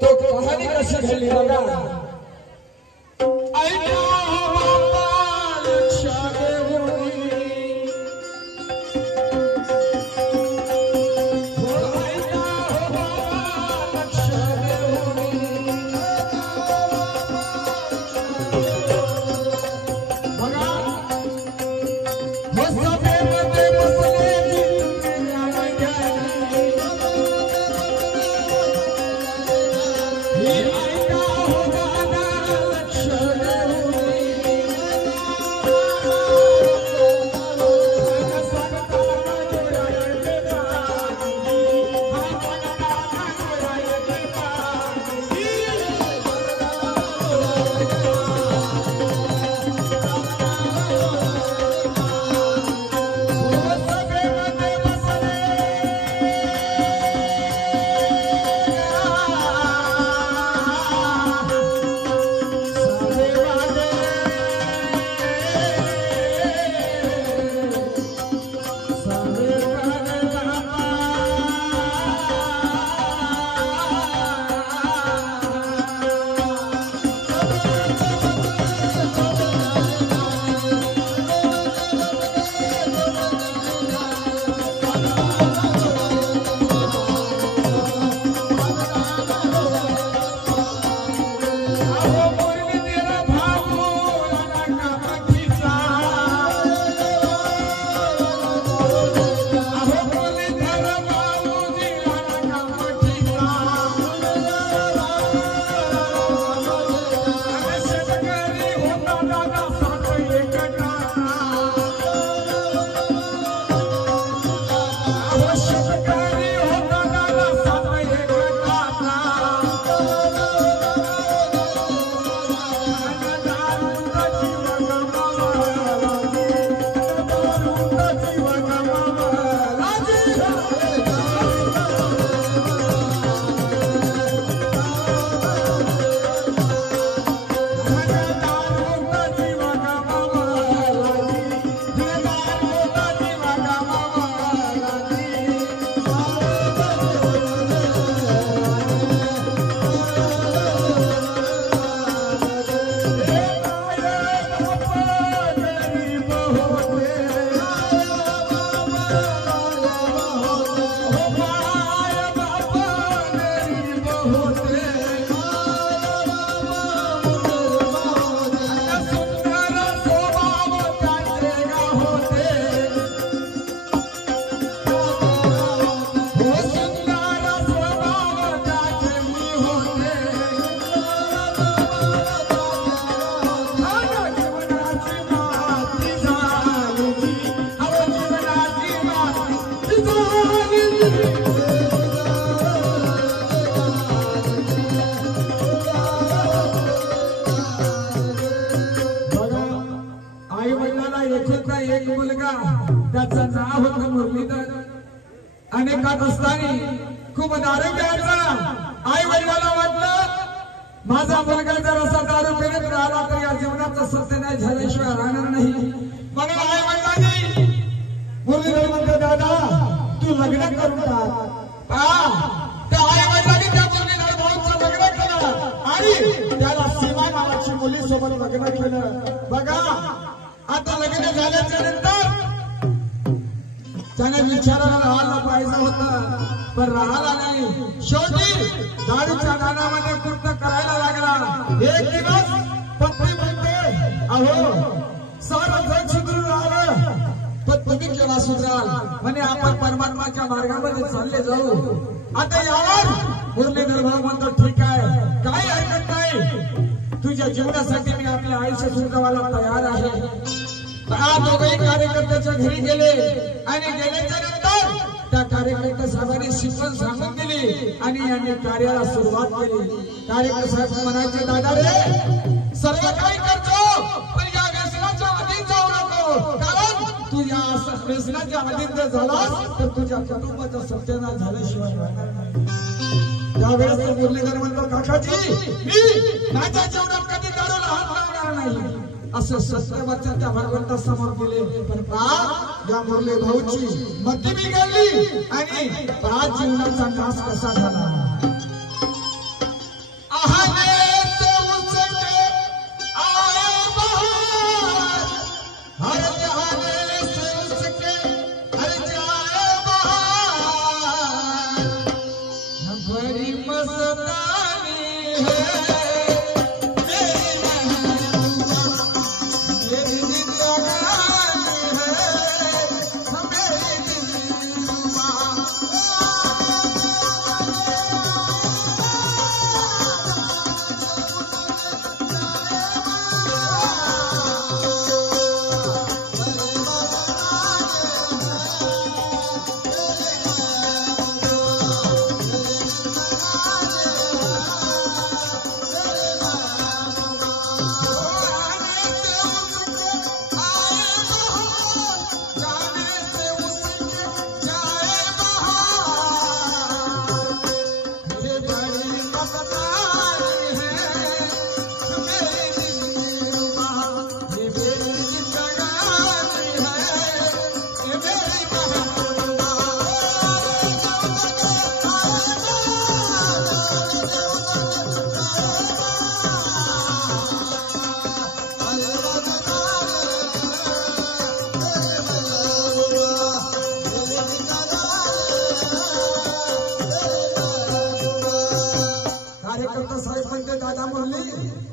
तो कहाणी कशी घडली बघा एक मुलगा त्याचं नाव होतं मुरलीधर अनेकात असताना खूप दारू प्यायचा आई वडिलांना वाटलं माझा मुलगा जर असा दारू पिण्यात राहिला तर या जीवनाचा सत्य झाल्याशिवाय राहणार नाही म्हणून आई वडिलांनी मुरलीधर म्हणतो दादा तू लग्न करून टाक त्या आई वडिलांनी त्या मुरलीधर भाऊचं लग्न केलं आणि त्याला सीमा नावाची मुलीसोबत लग्न केलं बघा आता लग्न झाल्याच्या नंतर त्याने विचारायला राहायला पाहिजे होता पण राहिला नाही शेवटी दारूच्या नानामध्ये कृत्य करायला लागला एक दिवस पत्नी म्हणते अहो सारं जग सुधरून राहिलं पण तुम्ही केला सुधराल म्हणे आपण परमात्माच्या मार्गामध्ये चालले जाऊ आता यावर मुरलीधर भाऊ म्हणतो ठीक आहे काय हरकत नाही तुझ्या जीवनासाठी मी आपले आयुष्य सुधरवायला तयार आहे दोघंही कार्यक्रम कार्यकर्त्याच्या घरी गेले आणि गेल्याच्या नंतर त्या कार्यकर्त्या साहेबांनी शिकवण सांगून दिली आणि यांनी कार्याला सुरुवात केली. कार्यकर्ते साहेब म्हणायचे, दादा रे सर्व काही करतो पण या व्यसनाच्या अधीन जाऊ नको, कारण तू या व्यसनाच्या अधीन जर झालास तर तुझ्या कुटुंबाचा सत्यानाश झाल्याशिवाय राहणार नाही. त्यावेळेस तो मुरलीधर म्हणतो, काकाजी मी माझ्या जीवनात कधी दारूला हात लावणार नाही असं सत्य वचन त्या भगवंतासमोर दिले. पण या मुरली भाऊची मती बिघडली आणि जीवनाचा नाश कसा झाला.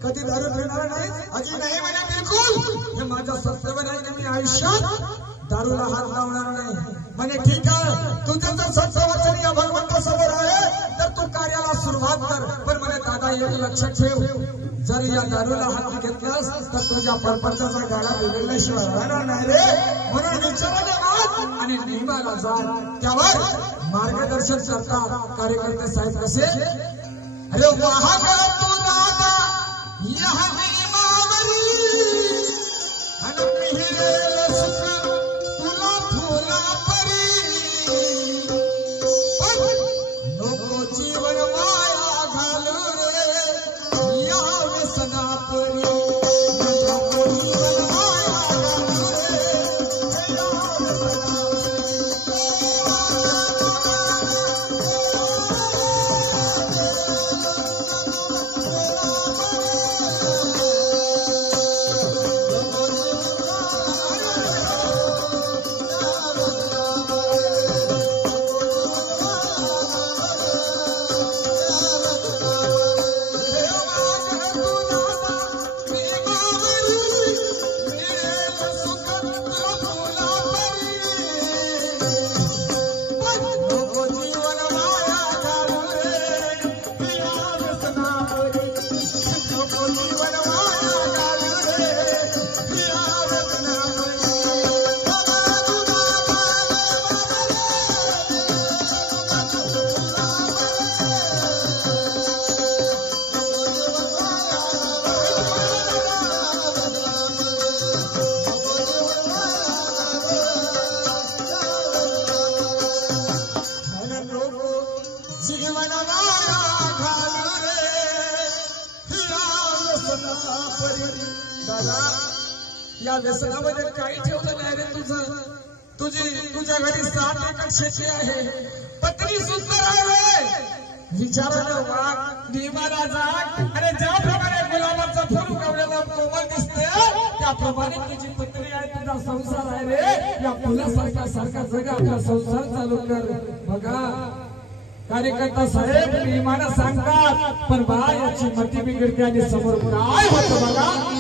कधी दारू पिणार नाही अजी नाही म्हणे, बिलकुल हे माझं सत्य नाही की मी आयुष्यात दारूला हात लावणार नाही म्हणे. ठीक आहे, तुझं जर सत्य वचन या भगवंतासमोर आहे तर तू कार्याला सुरुवात कर. पण म्हणे दादा एक लक्षात ठेव, जर या दारूला हात घेतलास तर तुझ्या परपंचाचा गाडा बिघडल्याशिवाय राहणार नाही रे. म्हणून विचाराने वाद आणि नियमाला जा. त्यावर मार्गदर्शन करतात कार्यकर्ते साहेब कसे. अरे वाहा करा तू दादा यहाँ मावरी आणि मिहिरेल सुख तुला फुला परी. नको जीवन माया घालू रे या व्यसना परी. या व्यसनामध्ये काही ठेवलं नाही रे तुझं. तुझ्या घरी 7 एकर शेती आहे, पत्नी सुंदर आहे, विचारानं वाग, नियमाला जाग. आणि ज्याप्रमाणे गुलाबाचा फूल उगवलेला कोमल दिसते त्याप्रमाणे तुझी पत्नी आहे, तुझा संसार आहे रे. या फुलासारखा जगा आपला संसार चालू कर. बघा कार्यकर्ता साहेब नियमानं सांगतात, पण बा याची मती बिघडते आणि समोर काय होतं बघा.